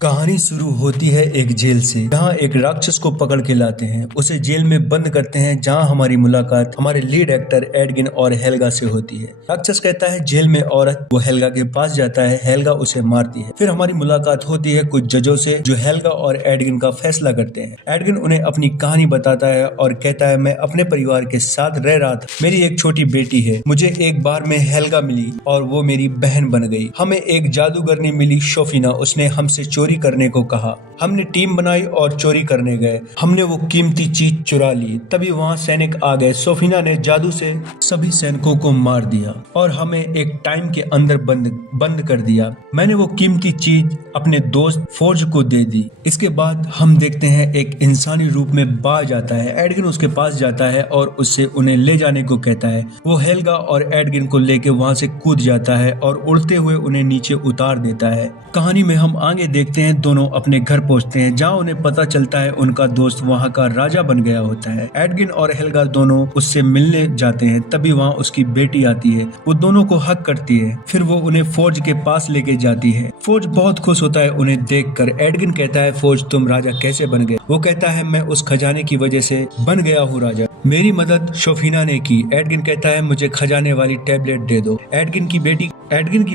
कहानी शुरू होती है एक जेल से, जहाँ एक राक्षस को पकड़ के लाते हैं, उसे जेल में बंद करते हैं, जहाँ हमारी मुलाकात हमारे लीड एक्टर एडगिन और हेल्गा से होती है। राक्षस कहता है जेल में औरत, वो हेल्गा के पास जाता है, हेल्गा उसे मारती है। फिर हमारी मुलाकात होती है कुछ जजों से, जो हेल्गा और एडगिन का फैसला करते हैं। एडगिन उन्हें अपनी कहानी बताता है और कहता है, मैं अपने परिवार के साथ रह रहा था, मेरी एक छोटी बेटी है, मुझे एक बार में हेल्गा मिली और वो मेरी बहन बन गई। हमें एक जादूगरनी मिली शोफिना, उसने हमसे चोरी करने को कहा, हमने टीम बनाई और चोरी करने गए, हमने वो कीमती चीज चुरा ली। तभी वहाँ सैनिक आ गए, सोफिना ने जादू से सभी सैनिकों को मार दिया और हमें एक टाइम के अंदर बंद कर दिया। मैंने वो कीमती चीज अपने दोस्त फोर्ज को दे दी। इसके बाद हम देखते हैं एक इंसानी रूप में बाज आता है। एडगिन उसके पास जाता है और उससे उन्हें ले जाने को कहता है। वो हेल्गा और एडगिन को लेके वहाँ से कूद जाता है और उड़ते हुए उन्हें नीचे उतार देता है। कहानी में हम आगे देखते हैं दोनों अपने घर पहुंचते हैं, जहां उन्हें पता चलता है उनका दोस्त वहां का राजा बन गया होता है। एडगिन और हेल्गा दोनों उससे मिलने जाते हैं, तभी वहां उसकी बेटी आती है, वो दोनों को हक करती है। फिर वो उन्हें फोर्ज के पास लेके जाती है। फोर्ज बहुत खुश होता है उन्हें देखकर। एडगिन कहता है, फोर्ज तुम राजा कैसे बन गए? वो कहता है, मैं उस खजाने की वजह से बन गया हूँ राजा, मेरी मदद शोफिना ने की। एडगिन कहता है, मुझे खजाने वाली टैबलेट दे दो। एडगिन की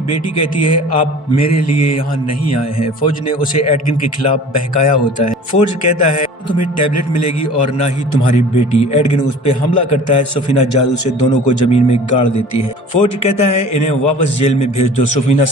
बेटी कहती है, आप मेरे लिए यहाँ नहीं आए हैं। फोर्ज ने उसे एडगिन के खिलाफ बहकाया होता है। फोर्ज कहता है, तुम्हें टैबलेट मिलेगी और ना ही तुम्हारी बेटी। एडगिन उस पे हमला करता है। सोफिना जादू से दोनों को जमीन में गाड़ देती है। फोर्ज कहता है, इन्हें वापस जेल में भेज दो। सोफिना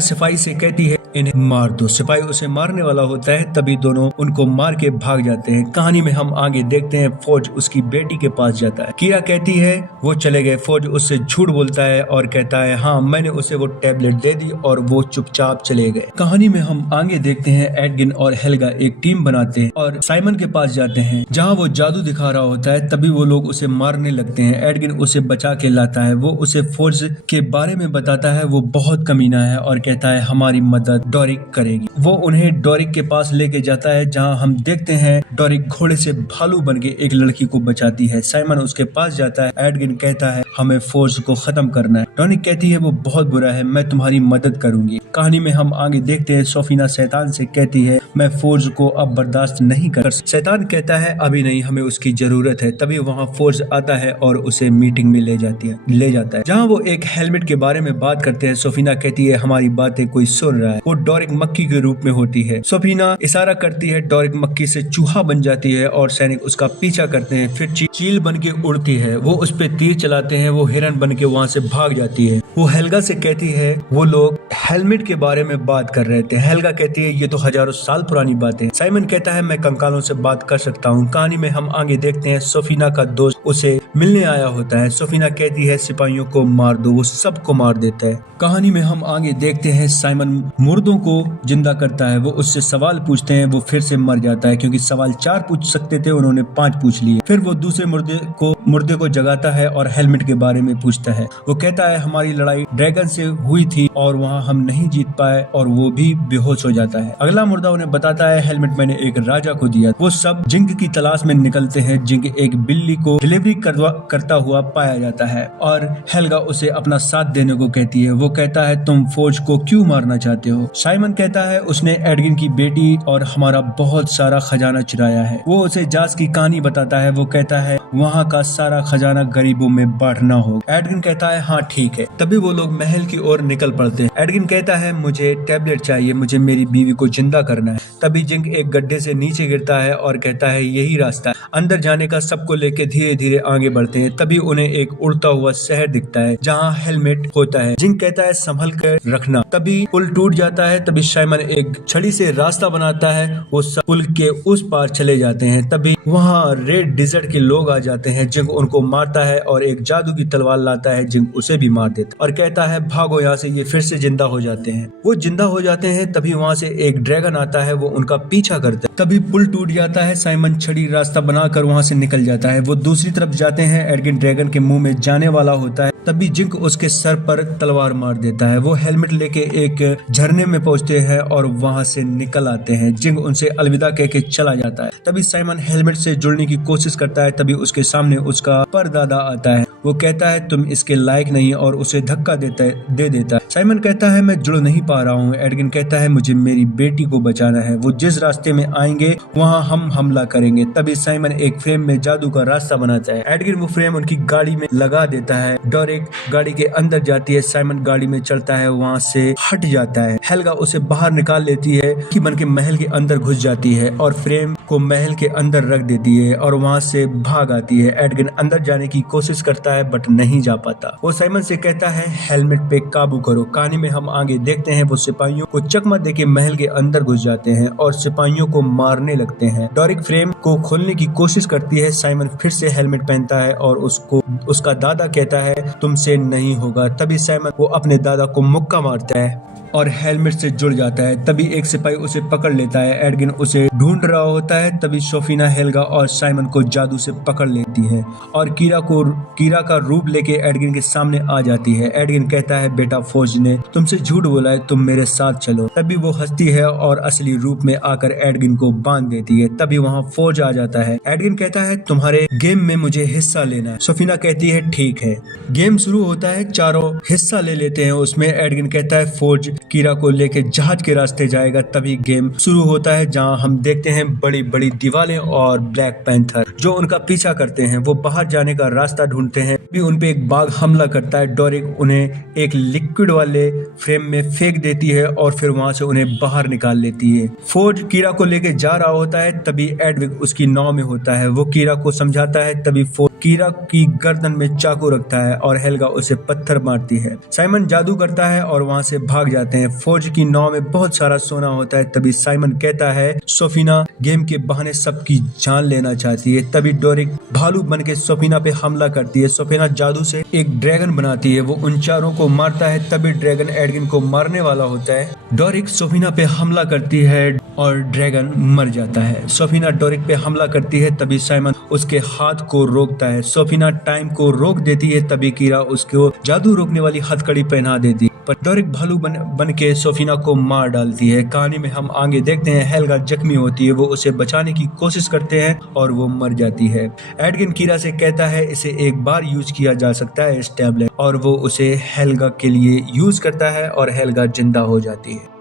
सिपाही से कहती है, इन्हें मार दो। सिपाही उसे मारने वाला होता है, तभी दोनों उनको मार के भाग जाते हैं। कहानी में हम आगे देखते हैं फोर्ज उसकी बेटी के पास जाता है। किरा कहती है वो चले गए। फोर्ज उससे झूठ बोलता है और कहता है, हाँ मैंने उसे वो टैबलेट दे दी और वो चुपचाप चले गए। कहानी में हम आगे देखते हैं एडगिन और हेल्गा एक टीम बनाते हैं और साइमन के पास जाते हैं, जहाँ वो जादू दिखा रहा होता है। तभी वो लोग उसे मारने लगते हैं। एडगिन उसे बचा के लाता है। वो उसे फोर्ज के बारे में बताता है। वो बहुत कमीना है और कहता है हमारी मदद डोरिक करेगी। वो उन्हें डोरिक के पास लेके जाता है, जहाँ हम देखते हैं डोरिक घोड़े से भालू बन के एक लड़की को बचाती है। साइमन उसके पास जाता है। एडगिन कहता है हमें फोर्ज को खत्म करना है। डोरिक कहती है वो बहुत बुरा है, मैं तुम्हारी मदद करूंगी। कहानी में हम आगे देखते हैं सोफिना शैतान से कहती है, मैं फोर्ज को अब बर्दाश्त नहीं कर। शैतान कहता है अभी नहीं, हमें उसकी जरूरत है। तभी वहाँ फोर्ज आता है और उसे मीटिंग में ले जाता है, जहाँ वो एक हेलमेट के बारे में बात करते हैं। सोफिना कहती है हमारी बातें कोई सुन रहा है। वो डोरिक मक्खी के रूप में होती है। सोफिना इशारा करती है, डोरिक मक्खी से चूहा बन जाती है और सैनिक उसका पीछा करते हैं। फिर चील बन के उड़ती है। वो उस पे तीर चलाते हैं। वो हिरन बन के वहाँ से भाग जाती है। वो हेल्गा से कहती है वो लोग हेलमेट के बारे में बात कर रहे थे। हेल्गा कहती है ये तो हजारों साल पुरानी बात है। साइमन कहता है मैं कंकालों से बात कर सकता हूँ। कहानी में हम आगे देखते हैं सोफिना का दोस्त उसे मिलने आया होता है। सोफिना कहती है सिपाहियों को मार दो। वो सबको मार देता है। कहानी में हम आगे देखते हैं साइमन मुर्दों को जिंदा करता है। वो उससे सवाल पूछते हैं। वो फिर से मर जाता है, क्योंकि सवाल 4 पूछ सकते थे, उन्होंने 5 पूछ लिए। फिर वो दूसरे मुर्दे को जगाता है और हेलमेट के बारे में पूछता है। वो कहता है हमारी लड़ाई ड्रैगन से हुई थी और वहाँ हम नहीं जीत पाए, और वो भी बेहोश हो जाता है। अगला मुर्दा उन्हें बताता है हेलमेट मैंने एक राजा को दिया। वो सब जिंक की तलाश में निकलते हैं। जिंक एक बिल्ली को डिलीवरी करता हुआ पाया जाता है और हेल्गा उसे अपना साथ देने को कहती है। वो कहता है तुम फोर्ज को क्यों मारना चाहते हो? साइमन कहता है उसने एडगिन की बेटी और हमारा बहुत सारा खजाना चुराया है। वो उसे जास की कहानी बताता है। वो कहता है वहाँ का सारा खजाना गरीबों में बांटना होगा। एडगिन कहता है हाँ ठीक है। तभी वो लोग महल की ओर निकल पड़ते हैं। एडगिन कहता है मुझे टैबलेट चाहिए, मुझे मेरी बीवी को जिंदा करना है। तभी जिंक एक गड्ढे से नीचे गिरता है और कहता है यही रास्ता है अंदर जाने का। सबको लेके धीरे धीरे आगे बढ़ते हैं। तभी उन्हें एक उड़ता हुआ शहर दिखता है, जहाँ हेलमेट होता है। जिंक कहता है संभल कर रखना। तभी पुल टूट जाता है। तभी साइमन एक छड़ी से रास्ता बनाता है। वो सब पुल के उस पार चले जाते हैं। तभी वहाँ रेड डिजर्ट के लोग आ जाते हैं। जिंक उनको मारता है और एक जादू की तलवार लाता है। जिंक उसे भी मार देता और कहता है भागो यहाँ से। ये फिर से जिंदा हो जाते हैं। वो जिंदा हो जाते हैं। तभी वहाँ से एक ड्रैगन आता है। वो उनका पीछा करता है। तभी पुल टूट जाता है। साइमन छड़ी रास्ता बनाकर वहाँ से निकल जाता है। वो दूसरी तरफ जाते हैं। एडगिन ड्रैगन के मुंह में जाने वाला होता है। तभी जिंक उसके सर पर तलवार मार देता है। वो हेलमेट लेके एक झरने में पहुंचते हैं और वहां से निकल आते हैं। जिंक उनसे अलविदा कह के चला जाता है। तभी साइमन हेलमेट से जुड़ने की कोशिश करता है। तभी उसके सामने उसका परदादा आता है। वो कहता है तुम इसके लायक नहीं और उसे धक्का दे देता है। साइमन कहता है मैं जुड़ नहीं पा रहा हूँ। एडगिन कहता है मुझे मेरी बेटी को बचाना है, वो जिस रास्ते में आएंगे वहाँ हम हमला करेंगे। तभी साइमन एक फ्रेम में जादू का रास्ता बनाता है। एडगिन वो फ्रेम उनकी गाड़ी में लगा देता है। डोरिक गाड़ी के अंदर जाती है, साइमन गाड़ी में चढ़ता है, वहाँ से हट जाता है। हेल्गा उसे बाहर निकाल लेती है कि बन के महल के अंदर घुस जाती है और फ्रेम को महल के अंदर रख देती है और वहाँ से भाग आती है। एडगिन अंदर जाने की कोशिश करता है बट नहीं जा पाता। वो साइमन से कहता है हेलमेट पे काबू करो। कहानी में हम आगे देखते हैं वो सिपाहियों को चकमा देके महल के अंदर घुस जाते हैं और सिपाहियों को मारने लगते हैं। डोरिक फ्रेम को खोलने की कोशिश करती है। साइमन फिर से हेलमेट पहनता है और उसको उसका दादा कहता है तुमसे नहीं होगा। तभी साइमन वो अपने दादा को मुक्का मारता है और हेलमेट से जुड़ जाता है। तभी एक सिपाही उसे पकड़ लेता है। एडगिन उसे ढूंढ रहा होता है। तभी सोफिना, हेल्गा और साइमन को जादू से पकड़ लेती है और कीरा का रूप लेके एडगिन के सामने आ जाती है। एडगिन कहता है बेटा फोर्ज ने तुमसे झूठ बोला है, तुम मेरे साथ चलो। तभी वो हंसती है और असली रूप में आकर एडगिन को बांध देती है। तभी वहाँ फोर्ज आ जाता है। एडगिन कहता है तुम्हारे गेम में मुझे हिस्सा लेना है। सोफिना कहती है ठीक है। गेम शुरू होता है, चारों हिस्सा ले लेते हैं उसमें। एडगिन कहता है फोर्ज कीरा को लेके जहाज के रास्ते जाएगा। तभी गेम शुरू होता है जहां हम देखते हैं बड़ी बड़ी दीवारें और ब्लैक पैंथर जो उनका पीछा करते हैं। वो बाहर जाने का रास्ता ढूंढते हैं। भी उनपे एक बाघ हमला करता है। डोरिक उन्हें एक लिक्विड वाले फ्रेम में फेंक देती है और फिर वहां से उन्हें बाहर निकाल लेती है। फोर्ज कीरा को लेके जा रहा होता है। तभी एडविग उसकी नाव में होता है। वो कीरा को समझाता है। तभी फोर्ज कीरा की गर्दन में चाकू रखता है और हेल्गा उसे पत्थर मारती है। साइमन जादू करता है और वहां से भाग जाते हैं। फोर्ज की नाव में बहुत सारा सोना होता है। तभी साइमन कहता है सोफिना गेम के बहाने सबकी जान लेना चाहती है। तभी डोरिक भालू बन के सोफिना पे हमला करती है। सोफिना जादू से एक ड्रैगन बनाती है। वो उन चारों को मारता है। तभी ड्रैगन एडगिन को मारने वाला होता है। डोरिक सोफिना पे हमला करती है और ड्रैगन मर जाता है। सोफिना डोरिक पे हमला करती है। तभी साइमन उसके हाथ को रोकता है। सोफिना टाइम को रोक देती है। तभी कीरा उसको जादू रोकने वाली हथकड़ी पहना देती है पर डोरिक भालू बन के सोफिना को मार डालती है। कहानी में हम आगे देखते हैं हेल्गा जख्मी होती है। वो उसे बचाने की कोशिश करते हैं और वो मर जाती है। एडगिन कीरा से कहता है इसे एक बार यूज किया जा सकता है इस टैबलेट और वो उसे हेल्गा के लिए यूज करता है और हेल्गा जिंदा हो जाती है।